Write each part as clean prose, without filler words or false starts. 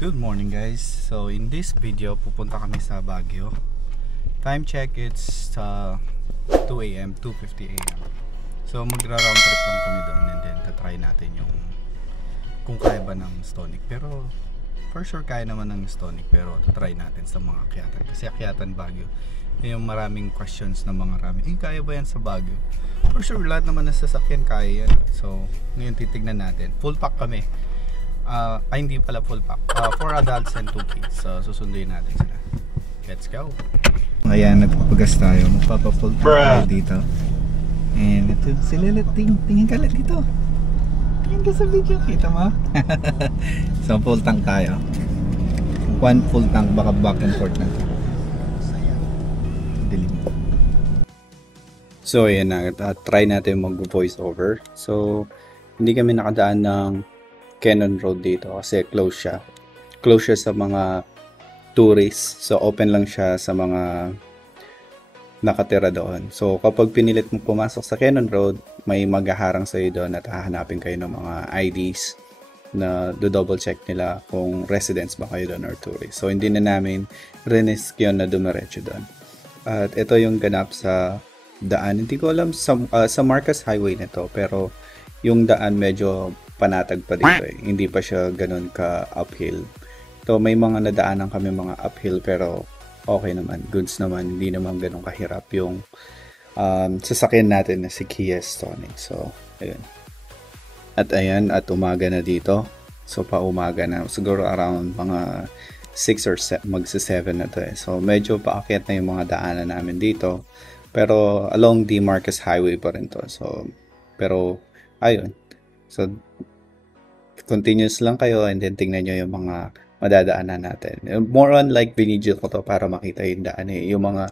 Good morning guys. So in this video pupunta kami sa Baguio. Time check it's 2 AM, 2:50 AM. So magra-round trip lang kami doon and then tatry natin yung kung kaya ba ng Stonic. Pero for sure kaya naman ng Stonic, pero tatry natin sa mga akyatan. Kasi akyatan Baguio, yung maraming questions na mga rami. Kaya ba yan sa Baguio? For sure lahat naman ng sasakyan kaya yan. So ngayon titignan natin. Full pack kami. Hindi pala full pack. 4 adults and 2 kids. So susunduin natin sila. Let's go. Ayan, nagpapagas tayo. Magpapa-full tank tayo dito. And ito sila, tingin ka lang dito. Tingin ka sa video, kita mo? So full tank tayo. One full tank, baka back and forth na ito. Dilim. So ayan na, try natin mag-voice over. So hindi kami nakadaan ng Cannon Road dito kasi close siya. Close siya sa mga tourists. So open lang siya sa mga nakatira doon. So kapag pinilit mo pumasok sa Cannon Road, may maghaharang sa iyo doon at hahanapin kayo ng mga IDs na do-double check nila kung residents ba kayo doon or tourists. So hindi na namin rinisk yun na dumiretso doon. At ito yung ganap sa daan. Hindi ko alam sa Marcos Highway nito, pero yung daan medyo panatag pa dito eh. Hindi pa siya ganun ka uphill. So may mga nadaanan kami mga uphill pero okay naman, goods naman, hindi naman ganun kahirap yung sasakyan natin na si Kia Stonic. So ayun. At ayan, at umaga na dito. So paumaga na, siguro around mga 6 or magsa 7 na to eh. So medyo paakyat na yung mga daanan namin dito. Pero along the Marcos Highway pa rin to. So pero ayun. So continuous lang kayo and then tingnan nyo yung mga madadaanan natin. More on like binidyo ko to para makita yung daan eh. Yung mga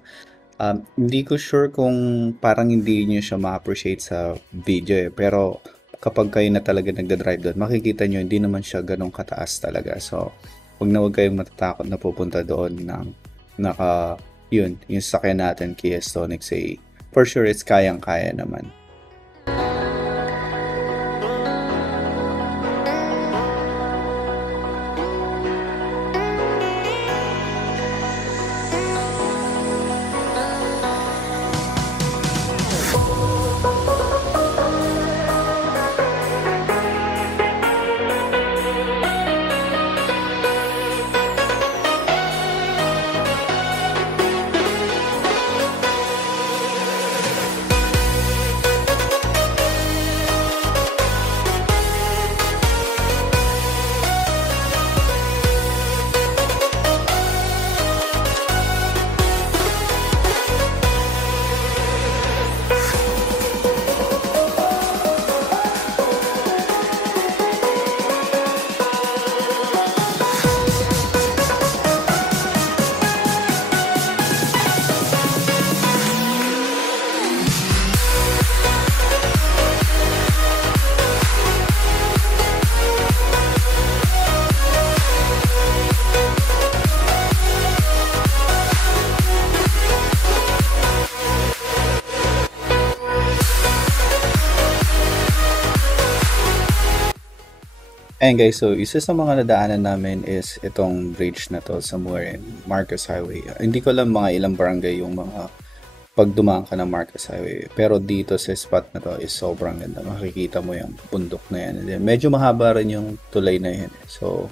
hindi ko sure kung parang hindi nyo siya ma-appreciate sa video eh. Pero kapag kayo na talaga nagda-drive doon, makikita nyo hindi naman siya ganun kataas talaga. So huwag kayong matatakot na pupunta doon ng yun, yung sakyan natin Kia Stonic say for sure it's kayang-kaya naman. And guys, so isa sa mga nadaanan namin is itong bridge na to somewhere in Marcos Highway. Hindi ko alam mga ilang barangay yung mga pagdumaan ka ng Marcos Highway. Pero dito sa spot na to is sobrang ganda. Makikita mo yung bundok na yan. And then, medyo mahaba rin yung tulay na yan. So,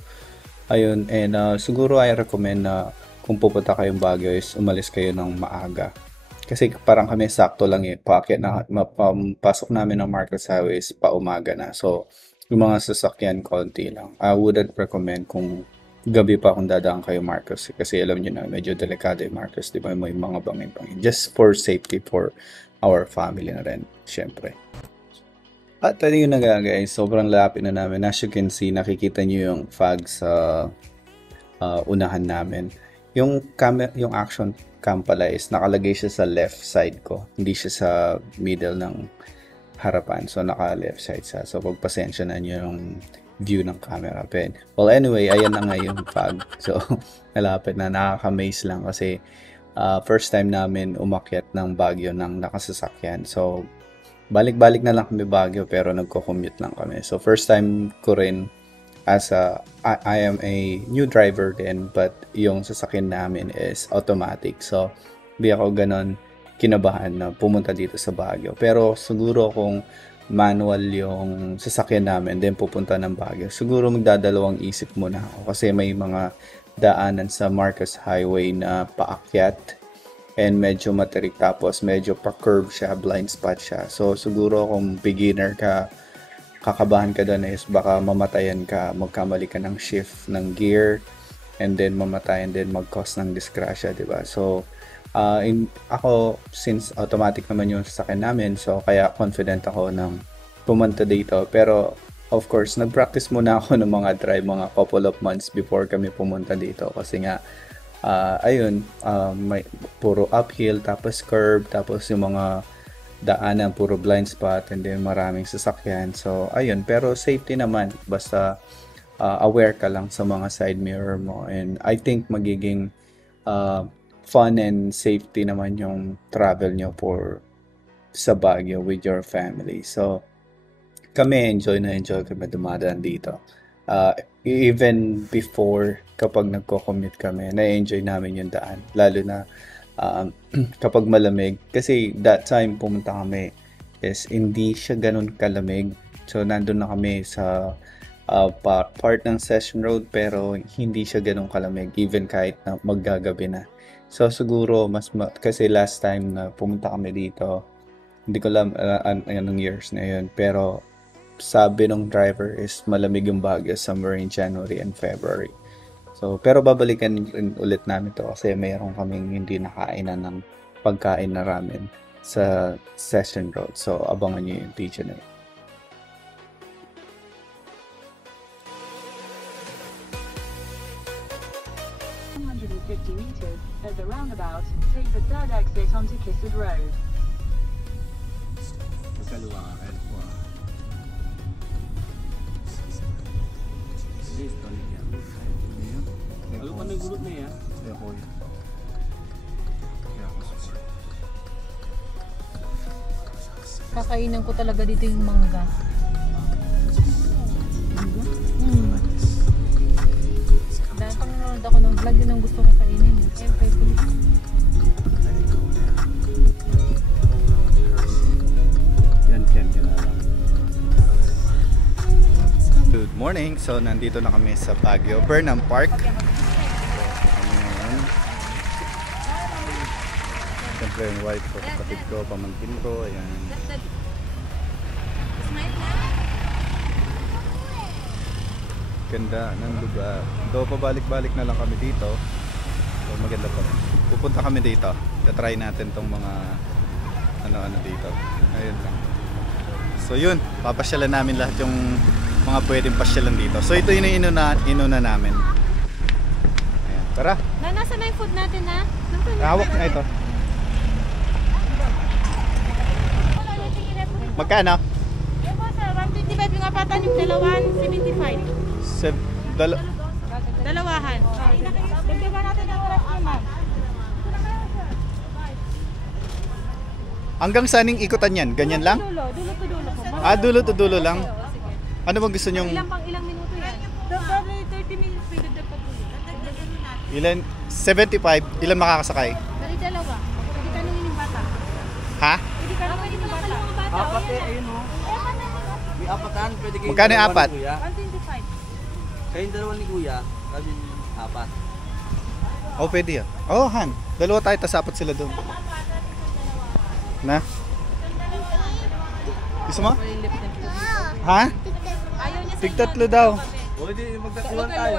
ayun. And siguro I recommend na kung pupunta kayong Baguio is umalis kayo ng maaga. Kasi parang kami sakto lang eh. Pasok namin ng Marcos Highway is paumaga na. So, yung mga sasakyan, konti lang. I wouldn't recommend kung gabi pa kung dadaan kayo Marcos. Kasi alam nyo na, medyo delikado yung Marcos. Diba? May mga bangin-bangin. Just for safety for our family na rin, syempre. At ano yun na guys, sobrang lapit na namin. As you can see, nakikita nyo yung fog sa unahan namin. Yung action cam pala is nakalagay siya sa left side ko. Hindi siya sa middle ng harapan. So, naka-left side siya. So, pagpasensya na nyo yung view ng camera. Well, anyway, ayan na nga yung fog. So, malapit na. Nakaka-maze lang kasi first time namin umakyat ng Baguio ng nakasasakyan. So, balik-balik na lang kami Baguio pero nagko-commute lang kami. So, first time ko rin I am a new driver din, but yung sasakyan namin is automatic. So, di ako ganon kinabahan na pumunta dito sa Baguio. Pero siguro kung manual yung sasakyan namin, then pupunta ng Baguio, siguro magdadalawang isip muna ako kasi may mga daanan sa Marcos Highway na paakyat and medyo matirik, tapos medyo pa-curve siya, blind spot siya. So, siguro kung beginner ka, kakabahan ka doon is baka mamatayan ka, magkamali ka ng shift ng gear, and then mamatayan din, mag-cause ng disgrasya, di ba? So, ako, since automatic naman yung sasakyan namin, so kaya confident ako ng pumunta dito. Pero, of course, nag-practice muna ako ng mga drive, mga couple of months before kami pumunta dito. Kasi nga, may puro uphill, tapos curve, tapos yung mga daanan, puro blind spot, and then maraming sasakyan. So, ayun. Pero safety naman. Basta aware ka lang sa mga side mirror mo. And I think magiging fun and safety naman yung travel nyo sa Baguio with your family. So, kami enjoy kami dumadaan dito. Even before, kapag nagko-commute kami, na-enjoy namin yung daan. Lalo na kapag malamig. Kasi that time pumunta kami is hindi siya ganun kalamig. So, nandun na kami sa part ng Session Road, pero hindi siya ganun kalamig even kahit na maggagabi na. So, siguro kasi last time na pumunta kami dito, hindi ko alam anong years na yun, pero sabi ng driver is malamig yung Baguio somewhere in January and February. So, pero babalikan rin ulit namin to kasi mayroon kaming hindi nakainan ng pagkain na ramen sa Session Road. So, abangan nyo yung video na yun. Meters at the roundabout, take the third exit onto Kissed Road. Kakainan ko talaga dito yung mangga. Dahil pag nanonood ako ng vlog, yun ang gusto kong kainin. Good morning! So, nandito na kami sa Baguio, Burnham Park. Siyempre yung wife ko, kapatid ko, pamangkin ko, ayan. Ganda ng lugar. Though pabalik-balik na lang kami dito, so maganda pa rin. Pupunta kami dito, try natin tong mga ano dito. Ayun lang. So yun, papasyalan namin lahat yung mga pwedeng pasyalan dito. So ito yung inuna namin. Ayan, tara. Nasa na yung food natin na? Hawak na ito. Magkano? Yung po sir, 125 yung apatan, yung dalawan, 75. Dalawahan. Dagdagan natin ang oras naman. Hanggang saning ikutan yan? Ganyan lang? Dulo to dulo po. Dulo to dulo lang? Ano bang gusto nyong... Ilang minuto yan? 30 minutes pwede dagdag po. Ilan? 75? Ilan makakasakay? Dali dalawa. Pwede tanungin yung bata. Ha? Pwede tanungin yung bata. Apat ayun o. May apatan, pwede kayong Magkano yung dalawa apat? ni Kuya. 125. Kayong dalawa ni Kuya, kami apat. Oh, pwede yan. Oh, Han. Dalawa tayo, tas apat sila doon. Na? Gusto mo? Ha? Ayaw niya sa Tig-tatlo daw. O, hindi, magtatluhan tayo.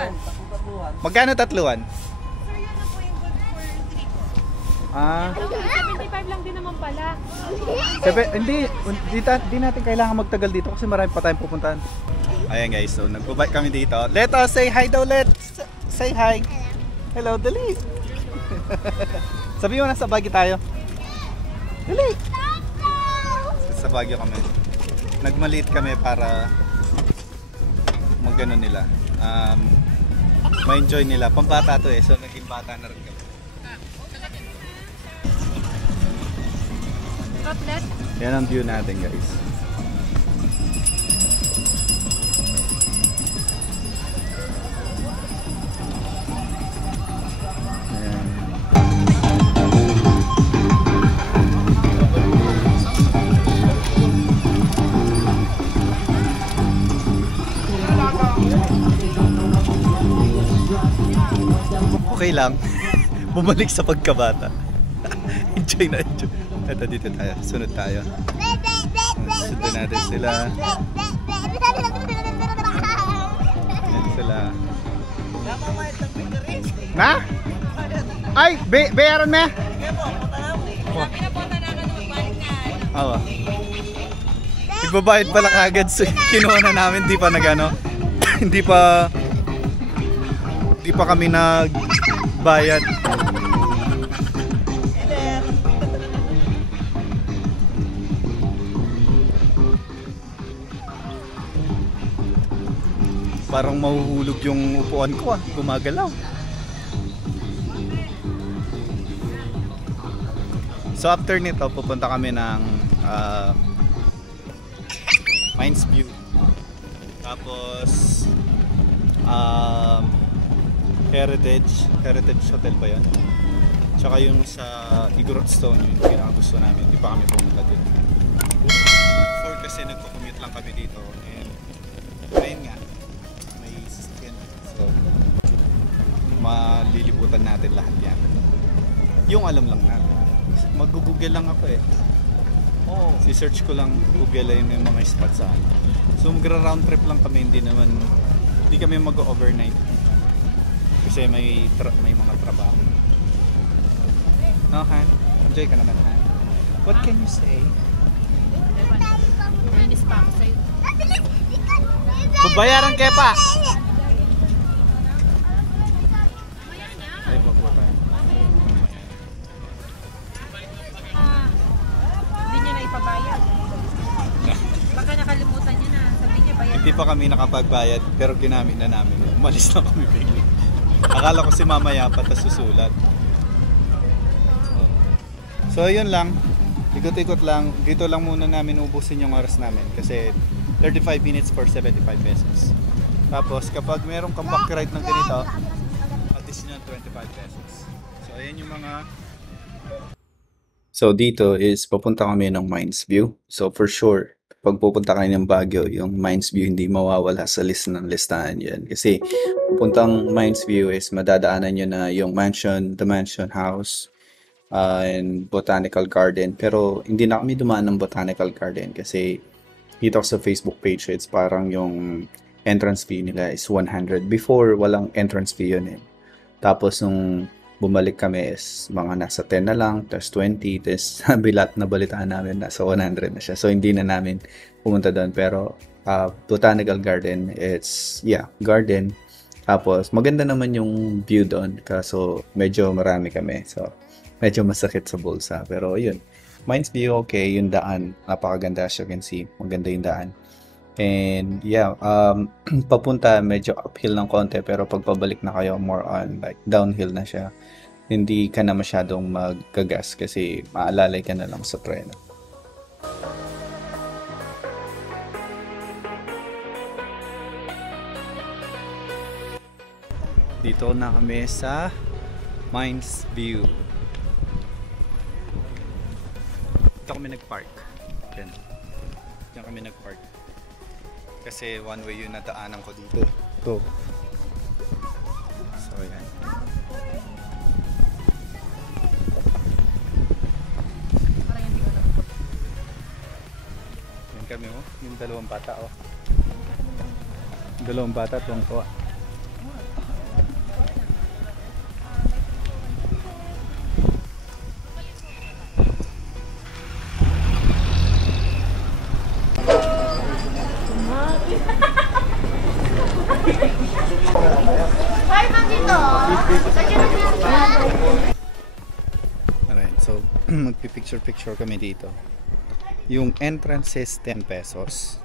Tatluhan. Magkano tatluan? Sir, yun na po yung good for 3 ko. 75 lang din naman pala. Hindi natin kailangan magtagal dito kasi marami pa tayong pupuntahan. Ayan guys, so nagbabike kami dito. Leto, say hi daw, let's say hi. Hello, dali. Sabi mo nasa Baguio tayo. Dali. Sa Baguio kami. Nagmaliit kami para magano nila. Ma-enjoy nila. Pambata to eh, so naging bata na rin kami. Yan ang view natin guys. okay lang. Bumalik sa pagkabata. Enjoy na enjoy. Ito, dito tayo. Sunod tayo. Sunod natin sila. Ito sila. Na? Ay, bayaran me? Awa. Ibabayad pala kagad. So, kinuha na namin. Di pa nagano. Hindi pa kami nagbayad. Parang mahuhulog yung upuan ko gumagalaw. So after nito, pupunta kami ng Mines View. Tapos Heritage Hotel ba yun? Tsaka yung sa Igorot Stone, yung pinakagusto namin. Hindi pa kami pumunta dito. Before kasi nagko-commute lang kami dito. And ayun nga, may sasakyan. So malilibutan natin lahat yan. Yung alam lang natin. Mag-google lang ako eh. Si-search ko lang, Google yung mga spot sa akin. So magra-round trip lang kami, hindi kami mag-overnight. Kasi may mga trabaho. No, Han? Enjoy ka naman, Han? What can you say? Nainis pa ako sa'yo. Babayaran kaya pa! Ay, wag tayo. Hindi niya na ipabayad. Baka nakalimutan niya na. Sabi niya bayad. Hindi pa kami nakapagbayad, pero ginamit na namin. Umalis na kami bigla. Akala ko si mamaya pa, tas susulat. So yun lang, ikot-ikot lang. Dito lang muna namin ubusin yung oras namin kasi 35 minutes for 75 pesos. Tapos kapag meron kang back ride ng ganito, additional 25 pesos. So ayan yung mga... So dito is papunta kami ng Mines View. So for sure, pag pupunta kayo ng Baguio, yung Mines View hindi mawawala sa list ng listahan yan. Kasi pupuntang Mines View is madadaanan nyo na yung mansion, the mansion house, and botanical garden. Pero hindi na kami dumaan ng botanical garden kasi dito sa Facebook page, it's parang yung entrance fee nila is 100. Before, walang entrance fee yun eh. Tapos nung bumalik kami is mga nasa 10 na lang, tapos 20, tapos nabalitaan namin nasa 100 na siya. So hindi na namin pumunta doon. Pero botanical garden, it's garden. Tapos maganda naman yung view doon kaso medyo marami kami. So medyo masakit sa bulsa. Pero yun, Mines View okay, yung daan napakaganda as you can see. Maganda yung daan. And papunta medyo uphill ng konti pero pag pabalik na kayo more on like downhill na siya. Hindi ka na masyadong magkagas kasi maalalay ka na lang sa preno. Dito na kami sa Mines View. Dito kami nag-park. Diyan kami nag-park. Kasi one way yung nadaanan ko dito. Ito. So yan. Yan kami yung dalawang bata Yung dalawang bata tuwang-tuwa. Alright, so magpipicture kami dito. Yung entrance is 10 pesos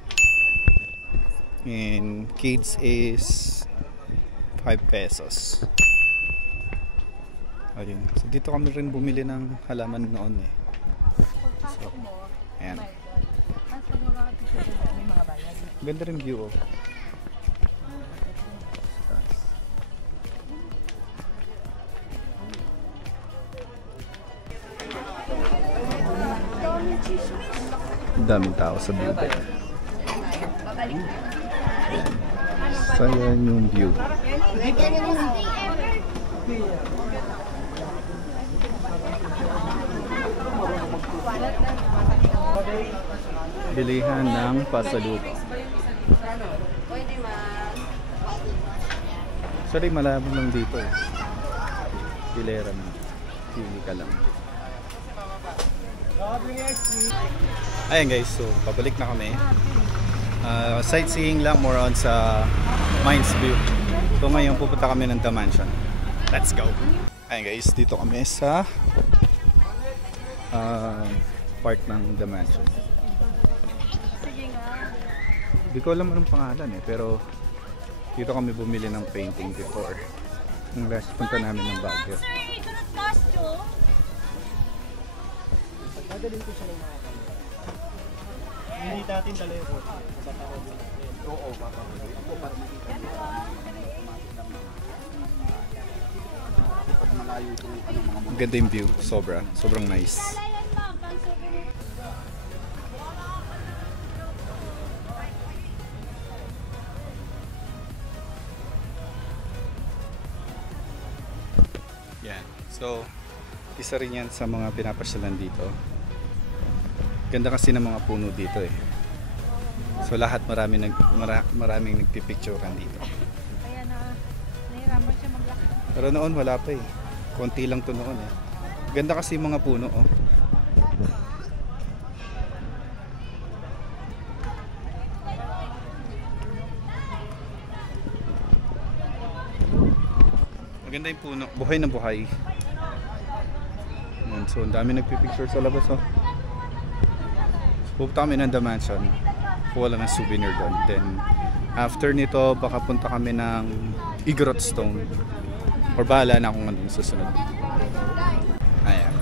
and kids is 5 pesos. Ayun. So dito kami rin bumili ng halaman noon eh. So, ayan. Ganda rin view oh. Daming tao sa view deck. So yan yung view. Bilihan ng pasalupo. Sorry, malabo lang dito eh. Hilera na. Pili ka lang. Ayan guys, so pabalik na kami. Sightseeing lang, more on sa Mines View. So ngayon pupunta kami ng The Mansion. Let's go! Ayan guys, dito kami sa part ng The Mansion. Hindi ko alam anong pangalan eh, pero dito kami bumili ng painting before. Yung last punta namin ng Baguio. Sir, ito na costume. Dadalhin ko siya ng mga hindi natin dala yung road. Oo, baka. Ako para makita niyo. Pag malayo ito, Ang ganda yung view, sobrang nice. Yan. So, isa rin yan sa mga pinapasyalan dito. Ganda kasi ng mga puno dito eh. So lahat maraming nagpipicturean dito. Kaya na, nahiraman siya maglakad. Pero noon wala pa eh. Konti lang to noon eh. Ganda kasi yung mga puno oh. Maganda yung puno. Buhay na buhay. Ayan, so ang dami nagpipicture sa labas oh. Pupunta kami ng The Mansion. Kuha lang ng souvenir doon. Then after nito baka punta kami ng Igorot Stone. Or bahala na kung anong susunod. Ayan.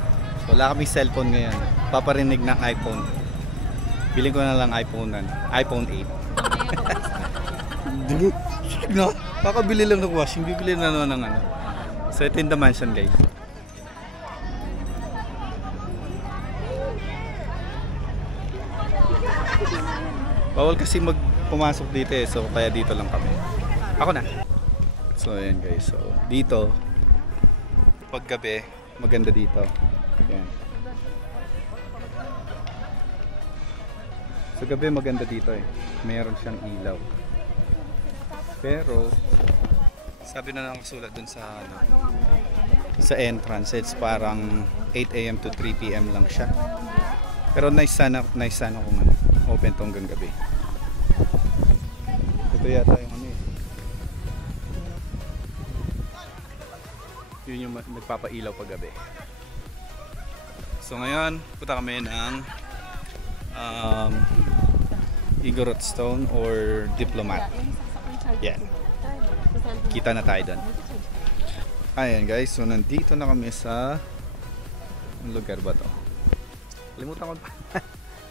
So wala kaming cellphone ngayon. Paparinig ng iPhone. Bilhin ko na lang iPhone 8. No? Kakabili lang ng washing. Bibili na naman ng ano. So ito yung The Mansion guys. Bawal kasi pumasok dito eh. So kaya dito lang kami. Ako na. So ayan guys. So dito pag gabi maganda dito. Ayan. Sa gabi maganda dito eh. Mayroon siyang ilaw. Pero sabi na nakasulat dun sa sa entrance, it's parang 8 AM to 3 PM lang siya. Pero nice sana kung open to hanggang gabi. Ito yata yung ano eh. Yun yung nagpapailaw pag gabi. So ngayon, punta kami ng Igorot Stone or Diplomat. Yan. Kita na tayo doon. Ayan guys, so nandito na kami sa anong lugar ba to?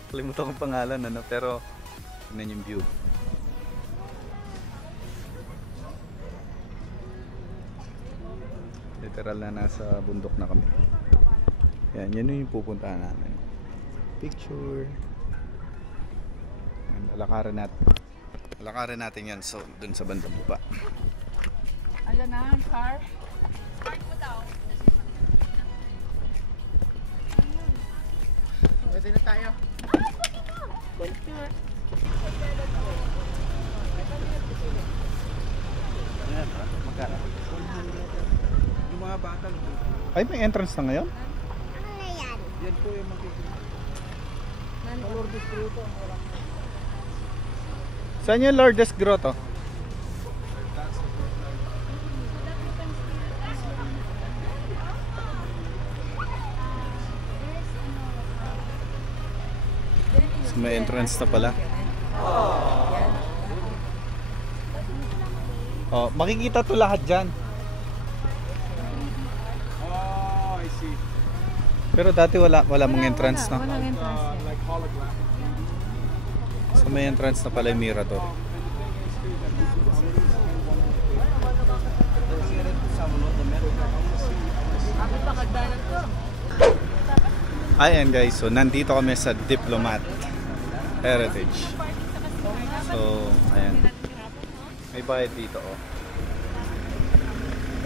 Kalimutan ko pangalan ano, pero tingnan yung view. Literal na nasa bundok na kami. Yan yung pupuntahan namin. Picture. Yan, alakarin natin yan so dun sa bandang baba. Alam na, car. Start mo daw. Pwede na tayo. Picture. Ayan, magkano? Yung mga batang. Ay, may entrance na ngayon? Yan po yung magkikita. Lourdes Grotto. Saan yung Lourdes Grotto? So, may entrance na pala. Oh, makikita to lahat dyan. Oh, I see. Pero dati wala mong entrance na. Walang entrance. Like hologram. So may entrance na pala yung Mirador. Ayan guys, so nandito kami sa Diplomat Heritage. So, ayan. May bayad dito oh.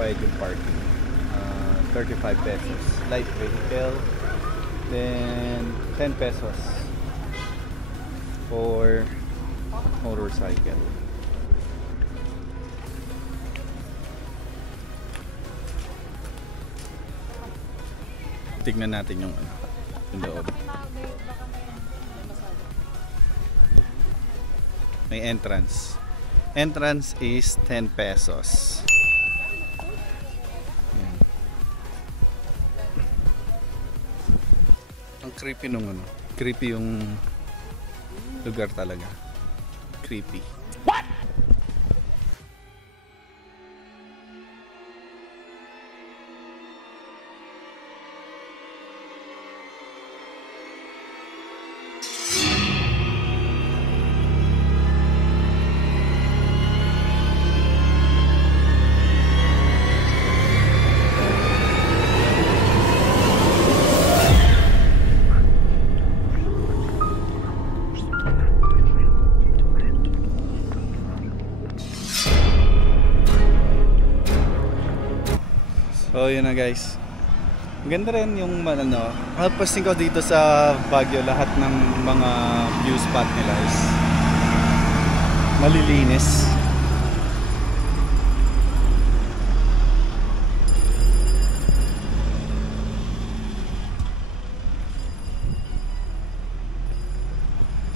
Bayad yung parking. 35 pesos. Light vehicle. Then 10 pesos for motorcycle. Tignan natin yung ano, yung loob. May entrance. Entrance is 10 pesos. Yan. Ang creepy nung ano. Creepy yung lugar talaga. Creepy. So yun na guys. Ganda rin yung ano, halpasting ko dito sa Baguio, lahat ng mga view spot nila is malilinis.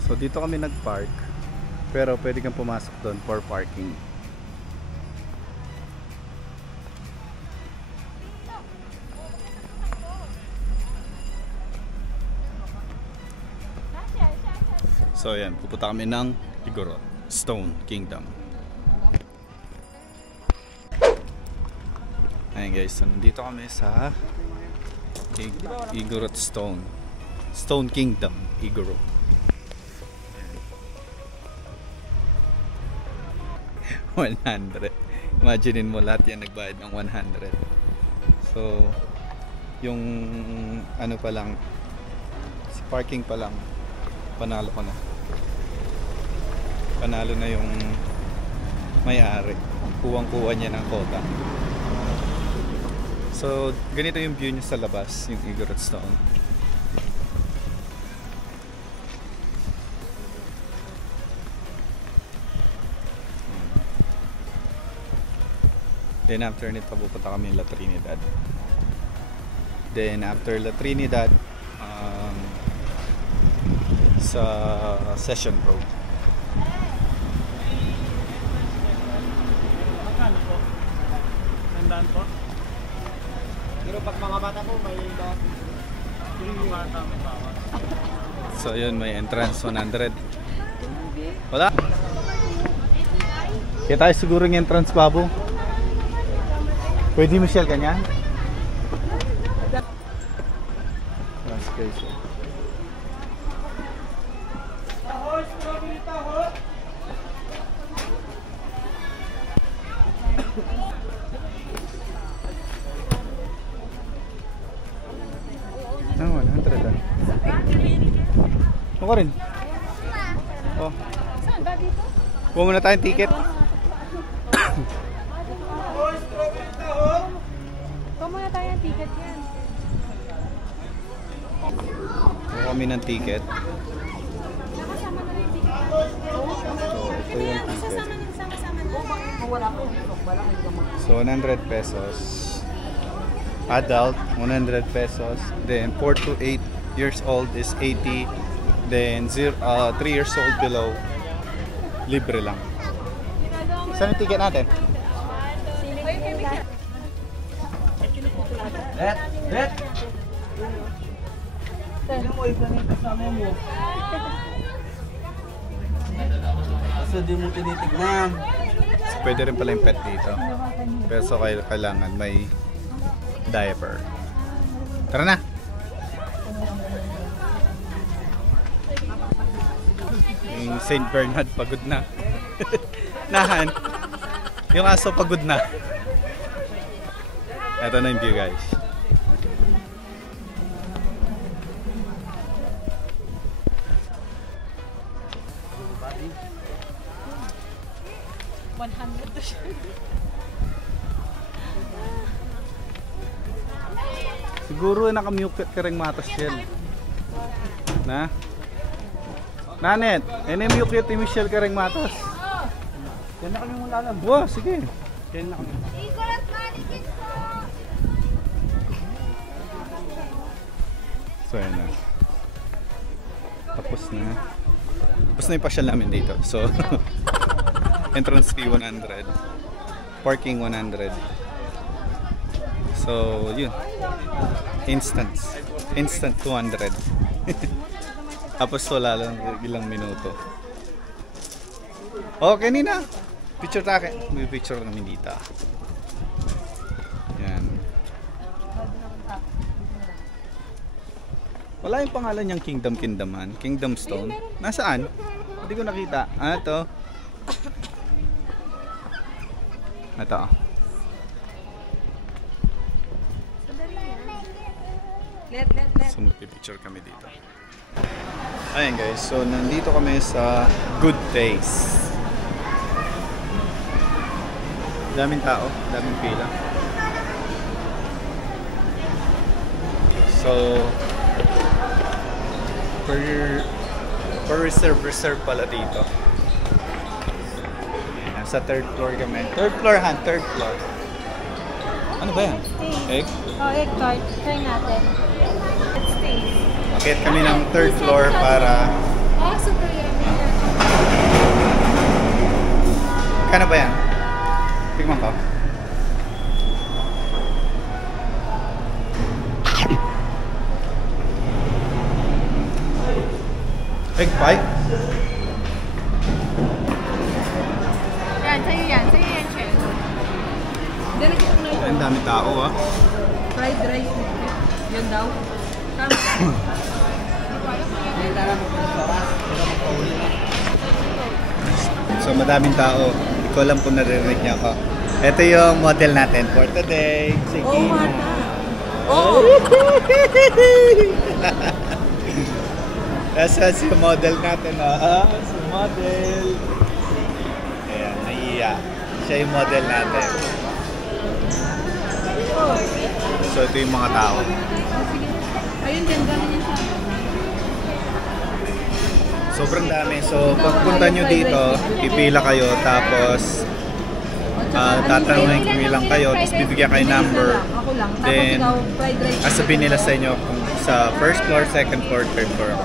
So dito kami nag-park, pero pwede kang pumasok doon for parking. So yan, pupunta kami ng Igorot Stone Kingdom. Ayan guys, so nandito kami sa Igorot Stone Kingdom, Igorot. 100. Imaginein mo lahat yan nagbayad ng 100. So yung ano pa lang, si parking pa lang, panalo ko na. Panalo na yung may-ari. Kuwang-kuwa niya ng kota. So ganito yung view niya sa labas, yung Igorot Stone. Then after nito pupunta kami La Trinidad. Then after La Trinidad, sa Session Road. Magkano po? Sandaan po? Pero pag mga bata po, may bawat. Yung bata may bawat. So yun, may entrance 100. Wala? Kaya tayo siguro ng entrance, Babo. Pwede Michelle ganyan? Last case. No, 100 ah. Ako rin. Oh. Saan ba dito? Kuha muna tayong ticket. Kuha muna tayo ng ticket yan. Kuha kami ng ticket. Nakasama na rin ticket. So, ito yung ticket. Sama-sama na. So, 100 pesos. Adult, 100 pesos. Then, 4 to 8 years old is 80. Then, 3 years old below, libre lang. Saan yung ticket natin? Red! Ano mo iba na kasama mo? Kasi di mo tinitignan. So, pwede rin pala yung pet dito. Pero so, kailangan may diaper. Tara na! Yung St. Bernard pagod na. Nahan. Yung aso pagod na. Ito na yung view guys. Siguro nakamute ka rin matas yan. Na? Nanet, enem yung cute ni Michelle Kareng Matos. Yan na kami mula lang. Wow, sige. Yan na kami. So, ayan na. Tapos na. Tapos na yung pasyal namin dito. So, entrance fee 100. Parking 100. So, yun. Instant 200. Tapos wala lang ilang minuto. Okay, Nina. Picture tayo. May picture namin dito. Yan. Wala yung pangalan niyang Kingdom-Kingdoman. Kingdom Stone. Nasaan? Hindi ko nakita. Ah, ito. Ito. Let. So, magpipicture kami dito. Ayan guys, so nandito kami sa Good Days. Daming tao, daming pila. So, per reserve pala dito. Ayan, nasa third floor kami. Third floor. Ano ba yan? Egg? Oh, egg tart. Try natin. Let's taste. Akit kami ng third floor para... Oh, super yummy. Kano ba yan? Tignan ko. Egg pie? Yan, sa'yo yan. Sa'yo yan, Chef. Diyan na kitang na Ang dami tao ah. fried rice. Yan daw. Tama. So madaming tao. Hindi ko alam kung naririnig niya ako. Ito yung model natin for today. Si Oh, Kina. mata. Oh! Nasa si model natin ah. Si model. Ayan, naiiya. Siya yung model natin. So ito yung mga tao. Ayun, ganda na niya siya. Sobrang dami. So pagpunta nyo dito, pipila kayo tapos tatanungin kung ilang kayo, tapos bibigyan kayo number. Ako lang. Tapos Then, ikaw, fried rice. sasabihin nila sa inyo kung sa first floor, second floor, third floor.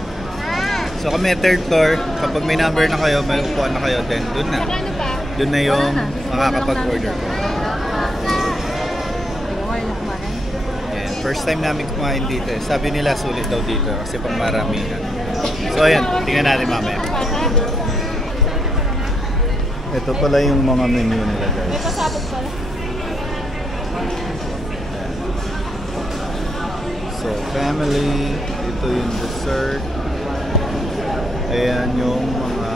So kami third floor, kapag may number na kayo, may upuan na kayo, then doon na. Doon na yung makakapag-order ko. Yan. First time namin kumain dito. Sabi nila sulit daw dito kasi pang maramihan. So ayan, tingnan natin mamaya. Ito pala yung mga menu nila guys. May pasabog pala. So family, ito yung dessert. Ayan yung mga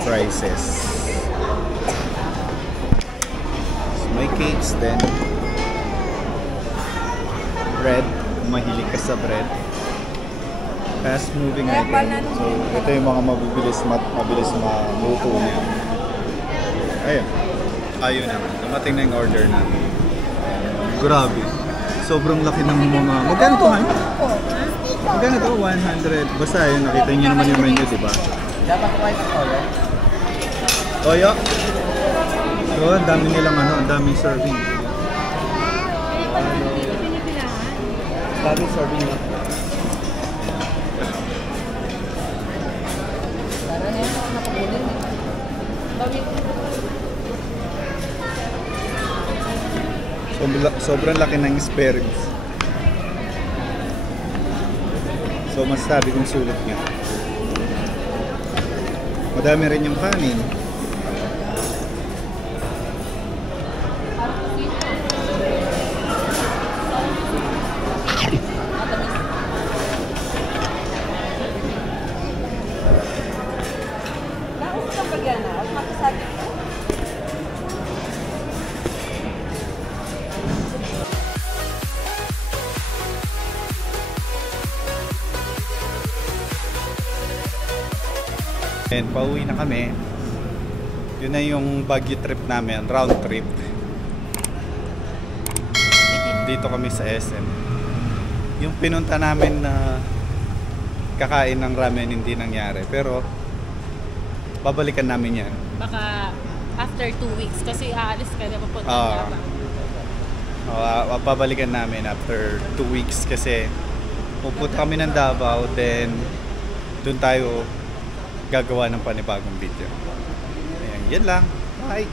prices. So, may cakes din. Bread, kung mahilig ka sa bread. Fast moving item. So ito yung mga mabilis maluto niya. Ayun. Ayun naman. Dumating na yung order namin. Grabe. Sobrang laki ng mga... Magkano to, ha? Magkano to? 100. Basta yun, nakita niyo naman yung menu, di ba? Dapat ko kayo ng order? Toyo. So, ang dami nilang ang daming serving. Daming serving na. Sobrang laki ng experience. So, masasabi kong sulit niya. Madami rin yung kanin. And pauwi na kami. Yun na yung Baguio trip namin, round trip. Dito kami sa SM. Yung pinunta namin na kakain ng ramen hindi nangyari. Pero, babalikan namin yan. Baka after 2 weeks kasi aalis ka na papunta Ah. Davao. Babalikan namin after 2 weeks kasi pupunta kami ng Davao, then doon tayo gagawa ng panibagong video. Ayan, yan lang. Bye!